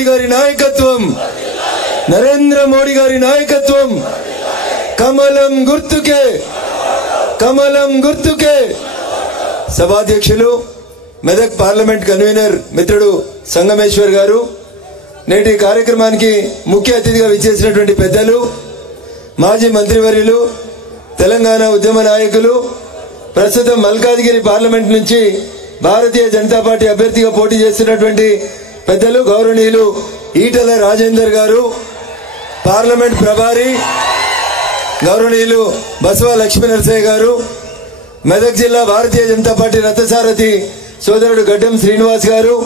మోడీ గారి నాయకత్వం, నరేంద్ర మోడీ గారి నాయకత్వం. కమలం గుర్తుకే, కమలం గుర్తుకే. సభాధ్యక్షులు, మెదక్ పార్లమెంట్ కన్వీనర్ మిత్రుడు సంగమేశ్వర్ గారు, నేటి కార్యక్రమానికి ముఖ్య అతిథిగా విచ్చేసినటువంటి పెద్దలు, మాజీ మంత్రివర్యులు, తెలంగాణ ఉద్యమ నాయకులు, ప్రస్తుతం మల్కాజ్గిరి పార్లమెంట్ నుంచి భారతీయ జనతా పార్టీ అభ్యర్థిగా పోటీ చేస్తున్నటువంటి పెద్దలు గౌరవనీయులు ఈటల రాజేందర్ గారు, పార్లమెంట్ ప్రభారి గౌరవనీయులు బసవ లక్ష్మీ నరసయ్య గారు, మెదక్ జిల్లా భారతీయ జనతా పార్టీ రథసారథి సోదరుడు గడ్డం శ్రీనివాస్ గారు,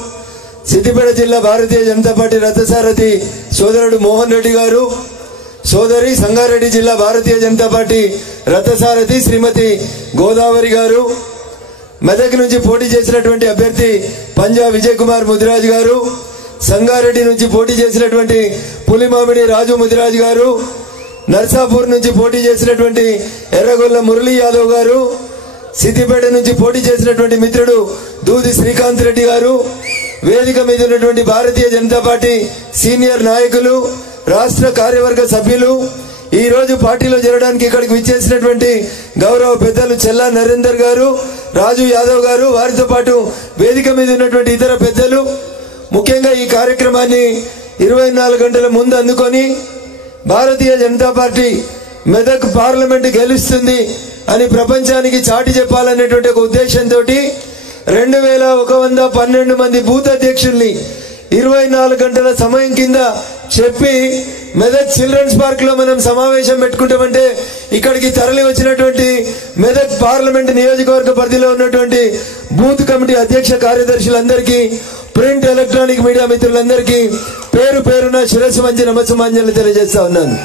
సిద్దిపేట జిల్లా భారతీయ జనతా పార్టీ రథసారథి సోదరుడు మోహన్ రెడ్డి గారు, సోదరి సంగారెడ్డి జిల్లా భారతీయ జనతా పార్టీ రథసారథి శ్రీమతి గోదావరి గారు, మెదక్ నుంచి పోటీ చేసినటువంటి అభ్యర్థి పంజా విజయ్ కుమార్ ముదిరాజ్ గారు, సంగారెడ్డి నుంచి పోటీ చేసినటువంటి పులిమామిడి రాజు ముదిరాజ్ గారు, నర్సాపూర్ నుంచి పోటీ చేసినటువంటి ఎర్రగొల్ల మురళీ యాదవ్ గారు, సిద్దిపేట నుంచి పోటీ చేసినటువంటి మిత్రుడు దూది శ్రీకాంత్ రెడ్డి గారు, వేదిక మీద ఉన్నటువంటి భారతీయ జనతా పార్టీ సీనియర్ నాయకులు, రాష్ట్ర కార్యవర్గ సభ్యులు, ఈ రోజు పార్టీలో చేరడానికి ఇక్కడికి విచ్చేసినటువంటి గౌరవ పెద్దలు చెల్లా నరేందర్ గారు, రాజు యాదవ్ గారు, వారితో పాటు వేదిక మీద ఉన్నటువంటి ఇతర పెద్దలు, ముఖ్యంగా ఈ కార్యక్రమాన్ని 24 గంటల ముందు అందుకొని భారతీయ జనతా పార్టీ మెదక్ పార్లమెంట్ గెలుస్తుంది అని ప్రపంచానికి చాటి చెప్పాలనేటువంటి ఒక ఉద్దేశంతో 2112 మంది బూత్ అధ్యక్షుల్ని 24 గంటల సమయం కింద చెప్పి మెదక్ చిల్డ్రన్స్ పార్క్ లో మనం సమావేశం పెట్టుకుంటామంటే ఇక్కడికి తరలి వచ్చినటువంటి మెదక్ పార్లమెంట్ నియోజకవర్గ పరిధిలో ఉన్నటువంటి బూత్ కమిటీ అధ్యక్ష కార్యదర్శులందరికీ, ప్రింట్ ఎలక్ట్రానిక్ మీడియా మిత్రులందరికీ పేరు పేరున శిరస్సు వంచి నమస్సుమాంజలి తెలియజేస్తా ఉన్నాను.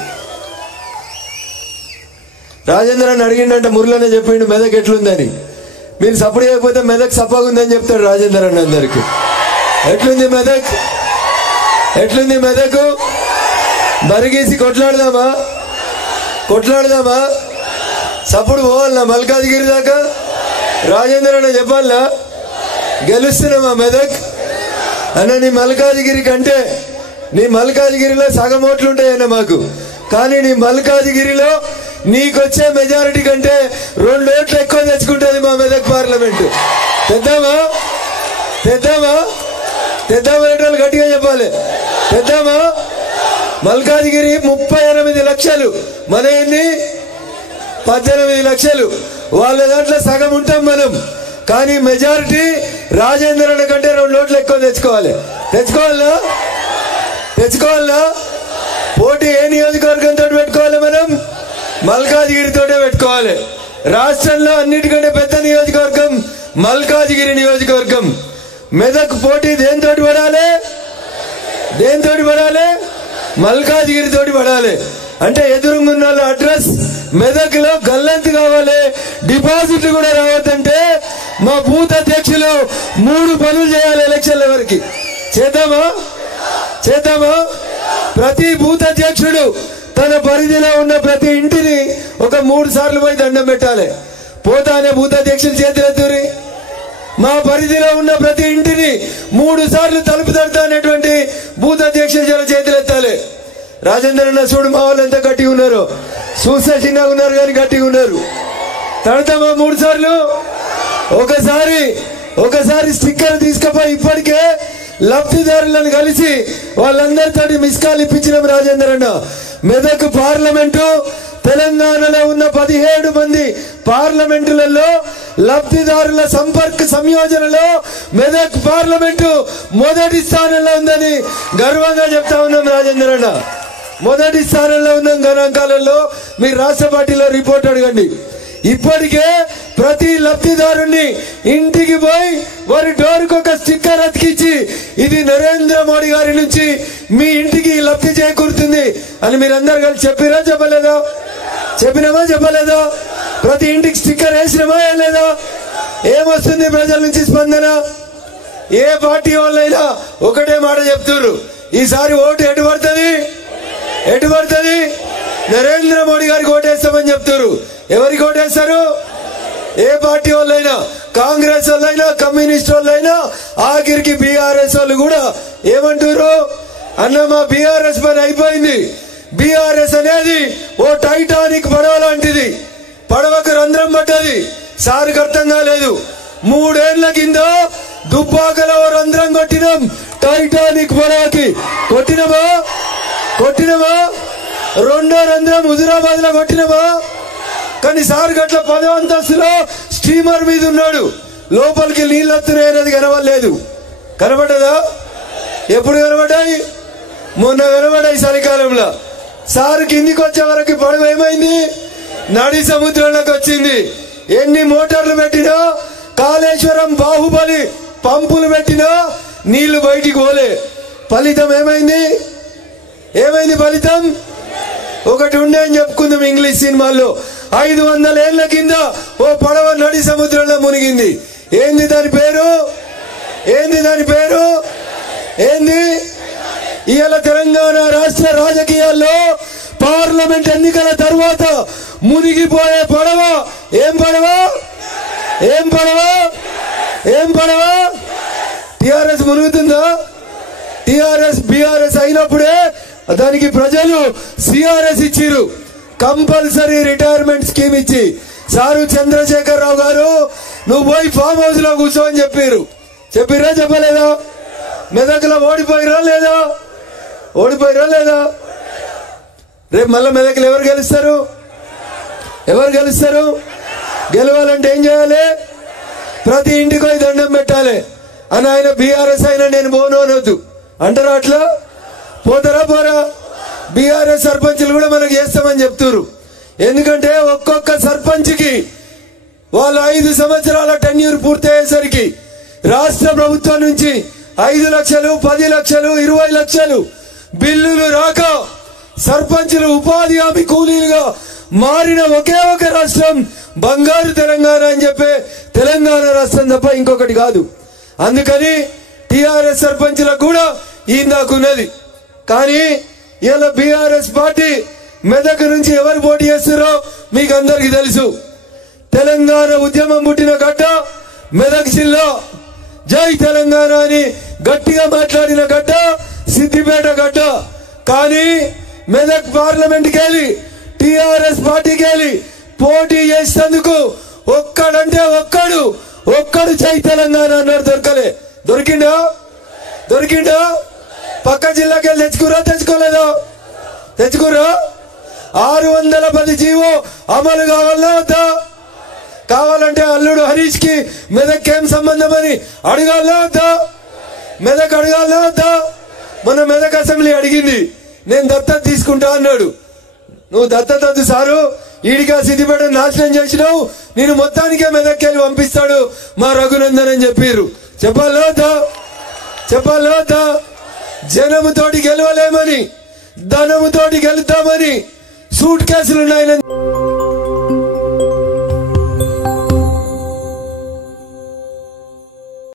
రాజేంద్రని అడిగిండంట, మురళనే చెప్పిండు మెదక్ ఎట్లుందని. మీరు సపోర్ట్ చేయకపోతే మెదక్ సప్పగుందని చెప్తాడు రాజేంద్ర అన్న అందరికి. ఎట్లుంది మెదక్? ఎట్లుంది మెదక్? బరిగేసి కొట్లాడదామా? కొట్లాడదామా? సప్పుడు పోవాలనా మల్కాజ్గిరి దాకా? రాజేంద్ర అన్న చెప్పాలనా? గెలుస్తున్నామా మెదక్ అన్న? నీ మల్కాజ్గిరి కంటే నీ మల్కాజ్గిరిలో సగం ఓట్లుంటాయన్న మాకు, కానీ నీ మల్కాజ్గిరిలో నీకొచ్చే మెజారిటీ కంటే 2 ఓట్లు ఎక్కువ తెచ్చుకుంటుంది మా మెదక్ పార్లమెంట్. తెద్దామా? తెద్దామా? తెద్దామా? రేటాలు గట్టిగా చెప్పాలి. తెద్దామా? మల్కాజ్గిరి 38 లక్షలు, మన ఎన్ని 18 లక్షలు. వాళ్ళ దాంట్లో సగం ఉంటాం మనం, కానీ మెజారిటీ రాజేంద్ర కంటే 2 ఓట్లు ఎక్కువ తెచ్చుకోవాలి. తెచ్చుకోవాలా? తెచ్చుకోవాలా? పోటీ ఏ నియోజకవర్గంతో పెట్టుకోవాలి? మనం మల్కాజ్గిరితోనే పెట్టుకోవాలి. రాష్ట్రంలో అన్నిటికంటే పెద్ద నియోజకవర్గం మల్కాజ్గిరి నియోజకవర్గం. మెదక్ పోటీ దేంతో పడాలి? దేంతో పడాలి? మల్కాజ్గిరితో పడాలి. అంటే ఎదురుగున్న అడ్రస్ మెదక్ లో గల్లంతు కావాలి, డిపాజిట్లు కూడా రావద్దంటే మా బూత్ అధ్యక్షులు 3 పనులు చేయాలి ఎలక్షన్ల వరకు. చేద్దామా? చేద్దామా? ప్రతి బూత్ అధ్యక్షుడు తన పరిధిలో ఉన్న ప్రతి ఇంటిని ఒక 3 సార్లు పోయి దండం పెట్టాలి. పోతానే బూత్ అధ్యక్షులు చేతులెత్తురి. మా పరిధిలో ఉన్న ప్రతి ఇంటిని 3 సార్లు తలుపు తడతా అనేటువంటి బూత్ అధ్యక్షులు చేతులెత్తాలి. రాజేంద్ర అన్న చూడు మా వాళ్ళు ఎంత గట్టిగా ఉన్నారు, చూస్తే చిన్నగా ఉన్నారు కానీ గట్టిగా ఉన్నారు. తడతామా 3 సార్లు? ఒకసారి స్టిక్కర్ తీసుకుపోయి ఇప్పటికే లబ్ధిదారులను కలిసి వాళ్ళందరితో మిస్ కాల్ ఇప్పించినాం రాజేంద్ర అన్న. మెదక్ పార్లమెంటు తెలంగాణలో ఉన్న 17 మంది పార్లమెంటులలో లబ్ధిదారుల సంపర్క సంయోజనలో మెదక్ పార్లమెంటు మొదటి స్థానంలో ఉందని గర్వంగా చెప్తా ఉన్నాం రాజేంద్ర అన్న. మొదటి స్థానంలో ఉన్న గణాంకాలలో మీరు రాష్ట్ర పార్టీలో రిపోర్ట్ అడగండి. ఇప్పటికే ప్రతి లబ్ధిదారుని ఇంటికి పోయి వారి డోర్కి ఒక స్టిక్కర్ అతికించి ఇది నరేంద్ర మోడీ గారి నుంచి మీ ఇంటికి లబ్ధి చేకూరుతుంది అని మీరందరూ కలిసి చెప్పిరా చెప్పలేదా? చెప్పినామా చెప్పలేదా? ప్రతి ఇంటికి స్టిక్కర్ వేసినామా లేదా? ఏమొస్తుంది ప్రజల నుంచి స్పందన? ఏ పార్టీ వాళ్ళైనా ఒకటే మాట చెప్తున్నారు, ఈసారి ఓటు ఎటు పడుతుంది? ఎటు పడుతుంది? నరేంద్ర మోడీ గారికి ఓటేస్తామని చెప్తున్నారు. ఎవరికి ఓటేస్తారు? ఏ పార్టీ వాళ్ళైనా, కాంగ్రెస్ వాళ్ళైనా, కమ్యూనిస్ట్ వాళ్ళైనా, ఆఖరికి బీఆర్ఎస్ వాళ్ళు కూడా ఏమంటారు? అన్న మా బీఆర్ఎస్ పని అయిపోయింది. బీఆర్ఎస్ అనేది ఓ టైటానిక్ పడవ లాంటిది. పడవకు రంధ్రం పడ్డది, సార్కి అర్థం కాలేదు. 3 ఏళ్ల కింద దుబ్బాకలో రంధ్రం కొట్టినాం టైటానిక్ పడవకి. కొట్టినమా? రెండో రంధ్రం హుజురాబాద్ లో కొట్టినమా? కానీ సార్ గట్ల 10వ అంతస్తులో స్టీమర్ మీద ఉన్నాడు, లోపలికి నీళ్ళు వస్తున్నాయనేది కనబడలేదు. కనబడ్డదా? ఎప్పుడు కనబడ్డాయి? మొన్న కనబడ్డాయి చలికాలంలో. సార్ కిందికి వచ్చే వరకు పడవ ఏమైంది? నడి సముద్రంలోకి వచ్చింది. ఎన్ని మోటార్లు పెట్టినా, కాళేశ్వరం బాహుబలి పంపులు పెట్టినా నీళ్లు బయటికి పోలే. ఫలితం ఏమైంది? ఫలితం ఒకటి ఉండే అని చెప్పుకుందాం ఇంగ్లీష్ సినిమాల్లో. 500 ఏళ్ల కింద ఓ పడవ నడి సముద్రంలో మునిగింది. ఏంది దాని పేరు? ఇవాళ తెలంగాణ రాష్ట్ర రాజకీయాల్లో పార్లమెంట్ ఎన్నికల తర్వాత మునిగిపోయే పడవ ఏం పడవ? టిఆర్ఎస్ మునుగుతుందా? టిఆర్ఎస్ బీఆర్ఎస్ అయినప్పుడే దానికి ప్రజలు సిఆర్ఎస్ ఇచ్చిరు, కంపల్సరీ రిటైర్మెంట్ స్కీమ్ ఇచ్చి. సారు చంద్రశేఖర్ రావు గారు నువ్వు పోయి ఫామ్ హౌస్ లో కూర్చో అని చెప్పిరా చెప్పలేదా? మెదక్లో ఓడిపోయిరా లేదా? రేపు మళ్ళీ మెదక్లో ఎవరు గెలుస్తారు? గెలవాలంటే ఏం చేయాలి? ప్రతి ఇంటికి పోయి దండం పెట్టాలి. అని ఆయన బీఆర్ఎస్ అయినా నేను పోను అనొద్దు అంటారా? అట్లా పోరా? బీఆర్ఎస్ సర్పంచ్లు కూడా మనకు చేస్తామని చెప్తున్నారు. ఎందుకంటే ఒక్కొక్క సర్పంచ్కి వాళ్ళు 5 సంవత్సరాల టెన్యూర్ పూర్తయ్యేసరికి రాష్ట్ర ప్రభుత్వం నుంచి 5 లక్షలు, 10 లక్షలు, 20 లక్షలు బిల్లులు రాక సర్పంచులు ఉపాధి హామీ కూలీలుగా మారిన ఒకే ఒక రాష్ట్రం బంగారు తెలంగాణ అని చెప్పే తెలంగాణ రాష్ట్రం తప్ప ఇంకొకటి కాదు. అందుకని టిఆర్ఎస్ సర్పంచులకు కూడా ఇందాకున్నది. కానీ ఇలా బీఆర్ఎస్ పార్టీ మెదక్ నుంచి ఎవరు పోటీ చేస్తారో మీకు అందరికీ తెలుసు. తెలంగాణ ఉద్యమం పుట్టిన గడ్డ మెదక్ జిల్లా. జై తెలంగాణ అని గట్టిగా మాట్లాడిన గడ్డ సిద్దిపేట గడ్డ. కానీ మెదక్ పార్లమెంట్కి వెళ్ళి టిఆర్ఎస్ పార్టీకి వెళ్ళి పోటీ చేసేందుకు ఒక్కడంటే ఒక్కడు జై తెలంగాణ అన్నాడు. దొరికిండా? పక్క జిల్లాకి వెళ్ళి తెచ్చుకోలేదా? 610 జీవో అమలు కావాలా వద్దా? కావాలంటే అల్లుడు హరీష్ కి మెదక్ ఏం సంబంధం అని అడగాలా వద్దా? మన మెదక్ అసెంబ్లీ అడిగింది, నేను దత్తత తీసుకుంటా అన్నాడు. నువ్వు దత్తత వద్దు సారు, ఈడిగా సిద్దిపేట నాశనం చేసినావు, నేను మొత్తానికే మెదక్కి వెళ్ళి పంపిస్తాడు మా రఘునందన్ అని చెప్పారు. చెప్పాలా వద్దా? జనముతోటి గెలవలేమని, ధనముతోటి గెలుతామని సూట్ కేసులున్నాయని